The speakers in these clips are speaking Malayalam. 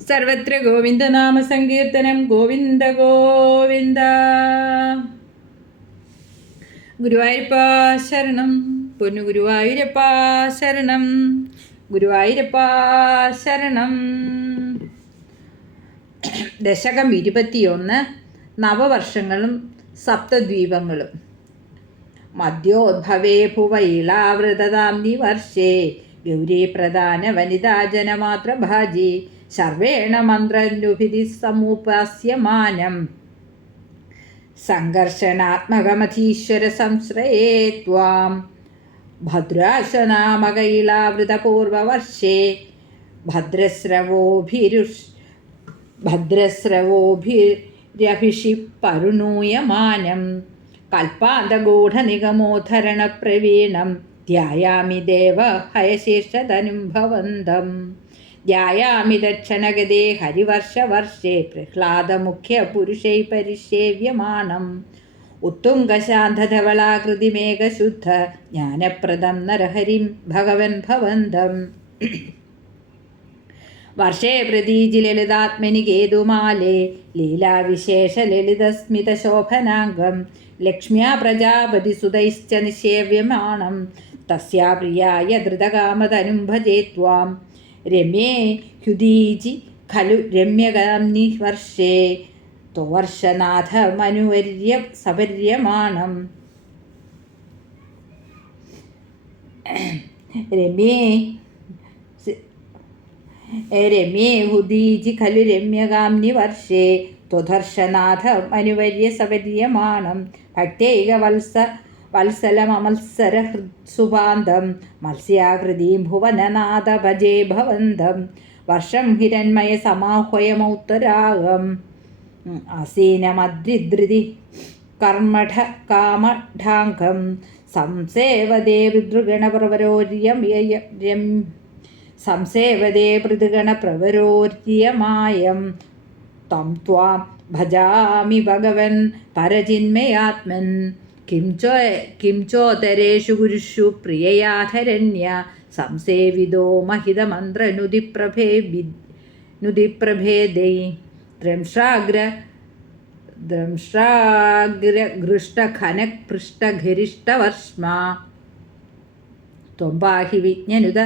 സർവത്ര ഗോവിന്ദനാമ സങ്കീർത്തനം. ഗോവിന്ദ ഗോവിന്ദ. ഗുരുവായൂരപ്പാ ശരണം. പൊന്നു ഗുരുവായൂരപ്പാ ശരണം. ഗുരുവായൂരപ്പാ ശരണം. ദശകം 21. നവവർഷങ്ങളും സപ്തദ്വീപങ്ങളും. മധ്യോദ്ഭവേ ഭുവൈളാവൃതതാം നിവർഷേ ഗൗരീ പ്രധാന വനിതാ ജനമാത്രഭാജി സർവേണ മന്ത്രനുഭിധി സമുപാസ്യമാനം സംഘർഷണാത്മകമധീശ്വര സംശ്രയേ ത്വാം ഭദ്രാശനാമകൈളാവൃതപൂർവവർഷേ ഭദ്രസ്രവോഭിരഭിഷിപ്പരുണൂയമാനം കൽപ്പാന്തഗൂഢനിഗമോദ്ധരണപ്രവീണം ധ്യായാമി ദേവ ഹയശീർഷതനും ഭവന്തം ധ്യായാമി ദക്ഷണഗതേ ഹരിവർഷവർഷേ പ്രഹ്ലാദമുഖ്യപുരുഷൈ പരിസേവ്യമാണം ഉത്തുംഗശാന്തധവളാകൃതിമേഘശുദ്ധ ജ്ഞാനപ്രദം നരഹരിം ഭഗവൻ ഭവന്തം വർഷേ പ്രതീജി ലളിതാത്മനി കേതുമാലേ ലീലാവിശേഷ ലളിതസ്മിതശോഭനാംഗം ലക്ഷ്മ്യാ പ്രജാപതിസുതൈശ്ച നിഷേവ്യമാണം തസ്യാ പ്രിയായ ധൃതകാമതനും ഭജേ ത്വാം രമ്യേ ഹ്യുദീജി ഖലു രമ്യകാംനി വർഷേ ത്വർഷനാഥമനുവർയ സപര്യമാണം രമ്യേ ഹുദീജി ഖലു രമ്യകാംനി വർഷേ ത്വധർഷനാഥമനുവർയ സപര്യമാണം ഭക്തൈകവത്സലമത്സര ഹൃത്സുപാന്തം മത്സ്യാകൃതിം ഭുവനനാഥ ഭജേ ഭവന്തം വർഷം ഹിരൺമയ സമാഹ്വയമൗത്തരാഗം ആസീനമദ്രിധൃതി കർമ്മഠ കാമഠാംഗം സംസേവദേ പൃഥുഗണപ്രവരോര്യമായം തം ത്വാം ഭജാമി ഭഗവൻ പരചിന്മയാത്മൻ കിം ചോതരേഷു ഗുരുഷു പ്രിയയാധരണ്യ സംസേവിതോ മഹിതമന്ത്രനുതിപ്രഭേദൈ ദ്രംഷ്ട്രാഗ്രഘൃഷ്ടഖനപൃഷ്ടഘരിഷ്ടവർഷ്മാ ത്വം പാഹി വിജ്ഞനുത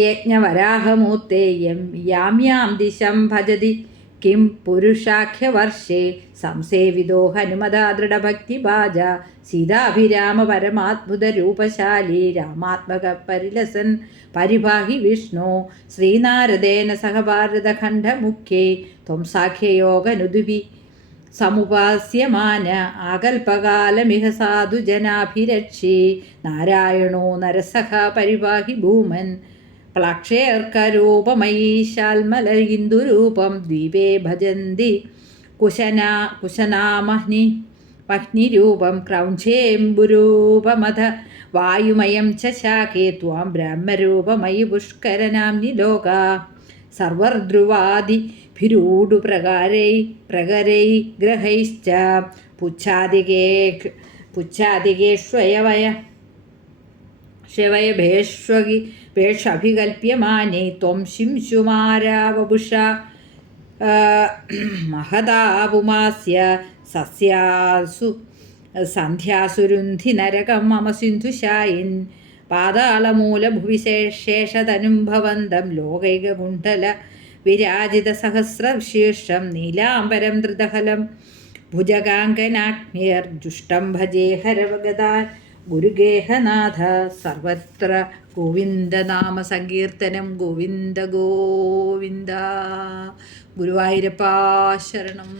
യജ്ഞവരാഹമൂർത്തേ യാമ്യാം ദിശം ഭജതി കിം പുരുഷാഖ്യവർഷേ സംസേവിതോ ഹനുമതാ ദൃഢഭക്തിഭാജ സീതാഭിരാമ പരമാത്ഭുതരൂപശാലി രാമാത്മക പരിലസൻ പരിഭാഹി വിഷ്ണു ശ്രീനാരദേന സഹ ഭാരതഖണ്ഡമുഖ്യേ ത്വം സാഖ്യയോഗനുദുഭി സമുപാസ്യമാന ആകൽപകാലമിഹ സാധുജനാഭിരക്ഷി നാരായണോ നരസഖ പരിഭാഹി ഭൂമൻ പ്ലാക്ഷേർക്കരൂപമയീശാൽമലഹിന്ദുരൂപം ദ്വീപേ ഭജന്തി കുശനാമഹ്നിരൂപം ക്രൗഞ്ചേംബുരൂപമഥ വായുമയം ച ശാഖേ ത്വാം ബ്രഹ്മരൂപമയി പുഷ്കരനാംനി ലോകാ സർവർധ്രുവാദിഭിരൂഢുപ്രകരൈ ഗ്രഹൈശ്ച പുച്ഛാദികേഷ്വയഭേഷഭികൽപ്യമാനേ ത്വം ശിംശുമാരാവപുഷാ മഹതാപുമാസ്യ സസ്യാസു സന്ധ്യാസുരുന്ധി നരകം മമ സിന്ധുശായിൻ പാതാളമൂലഭുവിശേഷതനും ഭവന്തം ലോകൈകകുണ്ഠല വിരാജിത സഹസ്രശീർഷം നീലാംബരം ധൃതഫലം ഭുജഗാംഗനാഗ്നിർജുഷ്ടം ഭജേ ഹരവഗദാൻ ഗുരുഗേഹനാഥ സർവത്ര ഗോവിന്ദനാമ സങ്കീർത്തനം. ഗോവിന്ദ ഗോവിന്ദ. ഗുരുവായൂരപ്പാ ശരണം.